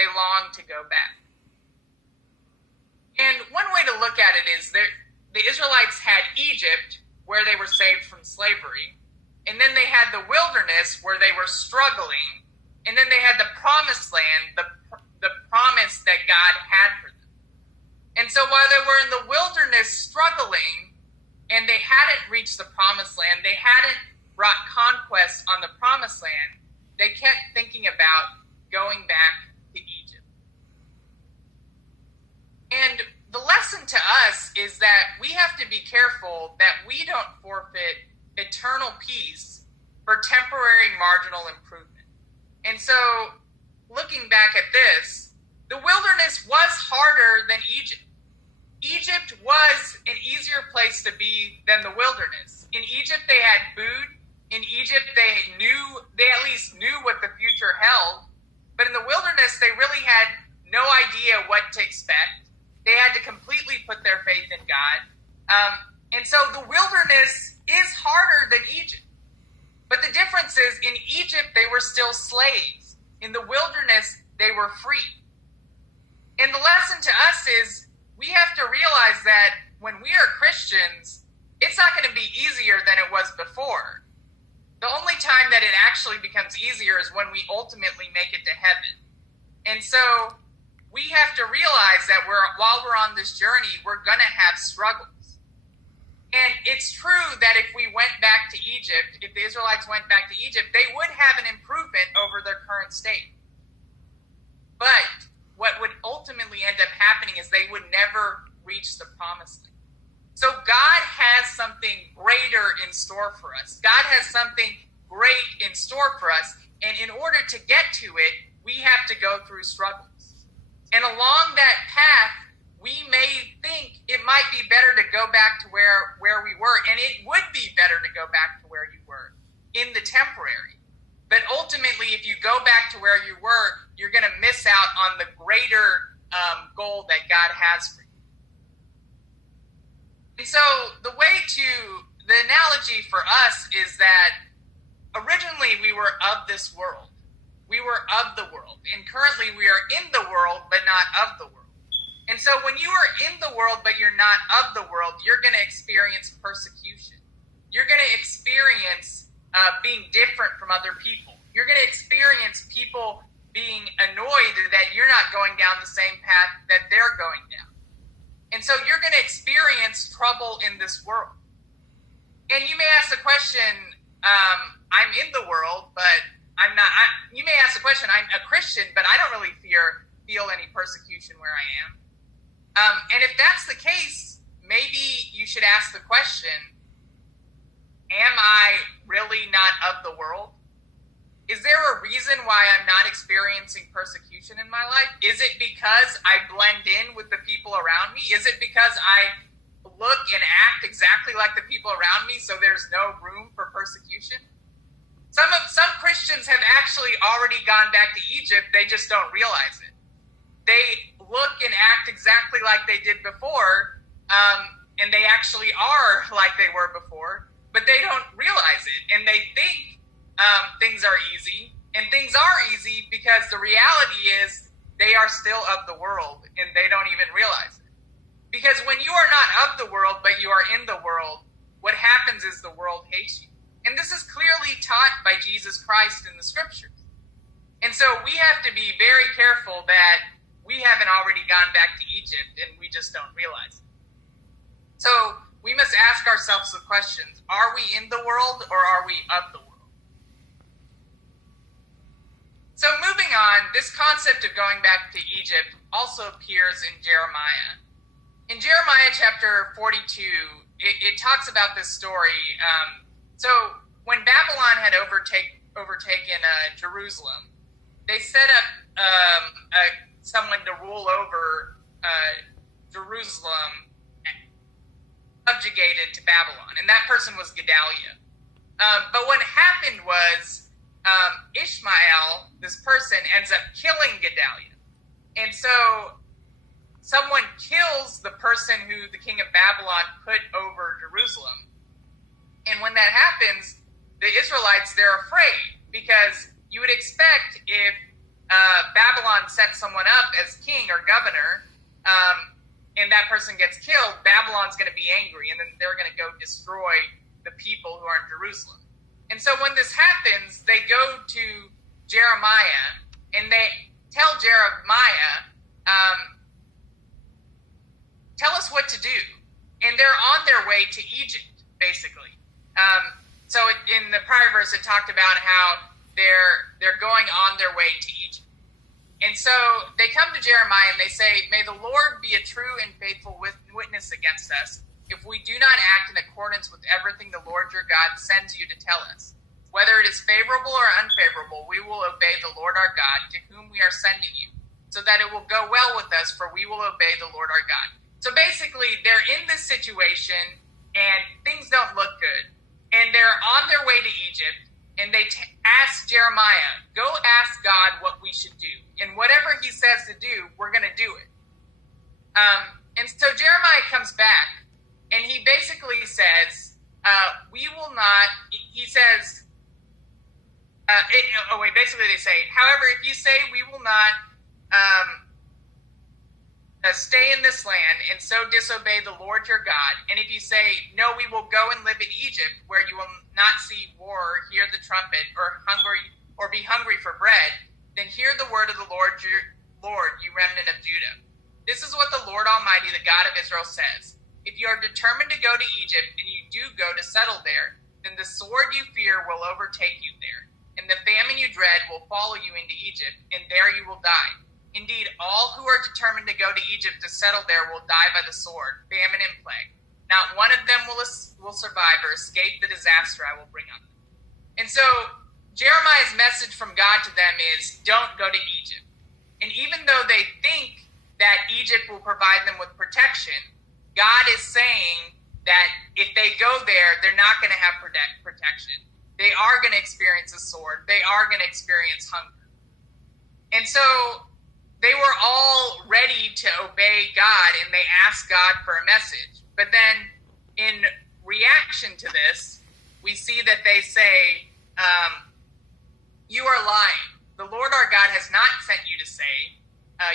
they longed to go back. And one way to look at it is that the Israelites had Egypt, where they were saved from slavery, and then they had the wilderness, where they were struggling, and then they had the promised land, the promise that God had for them. And so while they were in the wilderness struggling, and they hadn't reached the promised land, they hadn't brought conquest on the promised land, they kept thinking about going back to Egypt. And the lesson to us is that we have to be careful that we don't forfeit eternal peace for temporary marginal improvement. And so, looking back at this, the wilderness was harder than Egypt. Egypt was an easier place to be than the wilderness. In Egypt, they had food. In Egypt, they at least knew what the future held. But in the wilderness, they really had no idea what to expect. They had to completely put their faith in God. And so the wilderness is harder than Egypt. But the difference is, in Egypt, they were still slaves. In the wilderness, they were free. And the lesson to us is, we have to realize that when we are Christians, it's not going to be easier than it was before. The only time that it actually becomes easier is when we ultimately make it to heaven. And so we have to realize that while we're on this journey, we're going to have struggles. And it's true that if we went back to Egypt, if the Israelites went back to Egypt, they would have an improvement over their current state. But what would ultimately end up happening is they would never reach the promised land. So God has something greater in store for us. God has something great in store for us. And in order to get to it, we have to go through struggles. And along that path, we may think it might be better to go back to where we were. And it would be better to go back to where you were in the temporary. But ultimately, if you go back to where you were, you're going to miss out on the greater goal that God has for you. And so the analogy for us is that originally we were of this world. We were of the world. And currently we are in the world, but not of the world. And so when you are in the world, but you're not of the world, you're going to experience persecution. You're going to experience being different from other people. You're going to experience people being annoyed that you're not going down the same path that they're going down. And so you're going to experience trouble in this world. And you may ask the question, I'm in the world, but I'm not. You may ask the question, I'm a Christian, but I don't really feel any persecution where I am. And if that's the case, maybe you should ask the question, am I really not of the world? Is there a reason why I'm not experiencing persecution in my life? Is it because I blend in with the people around me? Is it because I look and act exactly like the people around me, so there's no room for persecution? Some Christians have actually already gone back to Egypt. They just don't realize it. They look and act exactly like they did before, and they actually are like they were before, but they don't realize it, and they think things are easy, and things are easy because the reality is they are still of the world, and they don't even realize it. Because when you are not of the world, but you are in the world, what happens is the world hates you. And this is clearly taught by Jesus Christ in the scriptures. And so we have to be very careful that we haven't already gone back to Egypt and we just don't realize it. So we must ask ourselves the questions, are we in the world or are we of the world? So moving on, this concept of going back to Egypt also appears in Jeremiah. In Jeremiah chapter 42, it talks about this story. So when Babylon had overtaken Jerusalem, they set up someone to rule over Jerusalem, subjugated to Babylon, and that person was Gedaliah. But what happened was Ishmael, this person, ends up killing Gedaliah. And so someone kills the person who the king of Babylon put over Jerusalem. And when that happens, the Israelites, they're afraid, because you would expect if Babylon sent someone up as king or governor, and that person gets killed, Babylon's going to be angry, and then they're going to go destroy the people who are in Jerusalem. And so when this happens, they go to Jeremiah, and they tell Jeremiah, tell us what to do. And they're on their way to Egypt, basically. So in the prior verse, it talked about how they're going on their way to Egypt. And so they come to Jeremiah and they say, may the Lord be a true and faithful witness against us if we do not act in accordance with everything the Lord your God sends you to tell us. Whether it is favorable or unfavorable, we will obey the Lord our God, to whom we are sending you, so that it will go well with us, for we will obey the Lord our God. So basically, they're in this situation, and things don't look good. And they're on their way to Egypt, and they ask Jeremiah, go ask God what we should do. And whatever he says to do, we're going to do it. And so Jeremiah comes back, and he basically says, we will not, he says, basically they say, however, if you say we will not stay in this land and so disobey the Lord your God, and if you say, no, we will go and live in Egypt, where you will not see war or hear the trumpet or be hungry for bread, then hear the word of the Lord, you remnant of Judah. This is what the Lord Almighty, the God of Israel, says. If you are determined to go to Egypt, and you do go to settle there, then the sword you fear will overtake you there, and the famine you dread will follow you into Egypt, and there you will die. Indeed, all who are determined to go to Egypt to settle there will die by the sword, famine, and plague. Not one of them will survive or escape the disaster I will bring on them. And so Jeremiah's message from God to them is, don't go to Egypt. And even though they think that Egypt will provide them with protection, God is saying that if they go there, they're not going to have protection. They are going to experience a sword. They are going to experience hunger. And so they were all ready to obey God, and they asked God for a message. But then in reaction to this, we see that they say, you are lying. The Lord our God has not sent you to say,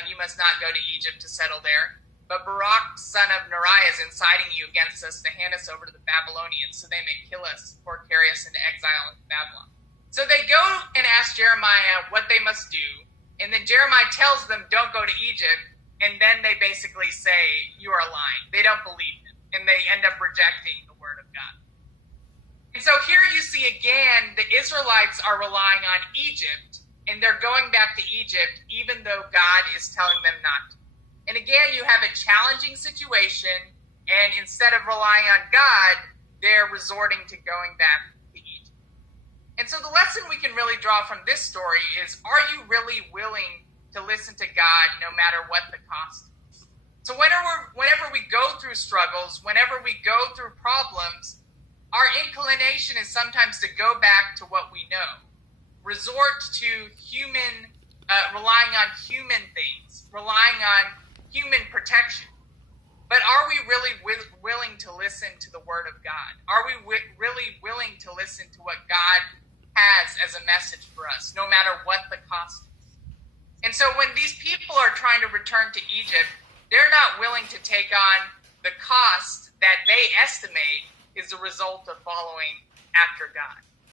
you must not go to Egypt to settle there. But Barak, son of Neriah, is inciting you against us to hand us over to the Babylonians, so they may kill us or carry us into exile into Babylon. So they go and ask Jeremiah what they must do, and then Jeremiah tells them, don't go to Egypt, and then they basically say, you are lying. They don't believe him, and they end up rejecting the word of God. And so here you see again, the Israelites are relying on Egypt, and they're going back to Egypt, even though God is telling them not to. And again, you have a challenging situation, and instead of relying on God, they're resorting to going back to Egypt. And so the lesson we can really draw from this story is, are you really willing to listen to God no matter what the cost is? So whenever we go through struggles, whenever we go through problems, our inclination is sometimes to go back to what we know, resort to relying on human things, relying on human protection. But are we really willing to listen to the word of God? Are we really willing to listen to what God has as a message for us, no matter what the cost is? And so when these people are trying to return to Egypt, they're not willing to take on the cost that they estimate is the result of following after God.